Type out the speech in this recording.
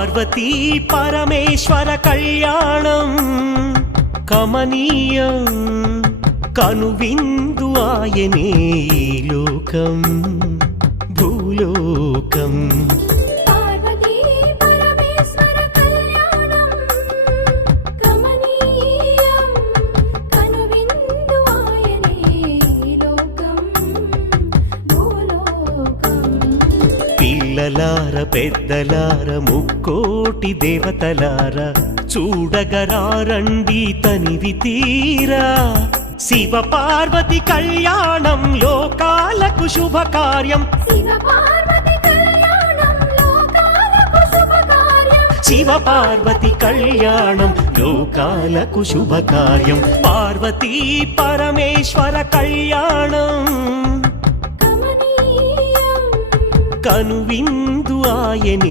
పార్వతీ పరమేశ్వర కళ్యాణం కమనీయం కనువిందు ఆయనే ఈ లోకం భూలోకం. పార్వతీ పరమేశ్వర కళ్యాణం కమనీయం కనువిందు ఆయనే ఈ లోకం భూలోకం. పిల్లలార పెద్దలార ముక్కోటి దేవతలార చూడగరారండి తనివి తీరా శివ పార్వతి కళ్యాణం లోకాలకు శుభకార్యం. శివ పార్వతి కళ్యాణం లోకాలకు శుభకార్యం. శివ పార్వతి కళ్యాణం లోకాలకు శుభకార్యం. పార్వతీ పరమేశ్వర కళ్యాణం కమనీయం కనువిందు ఆయనే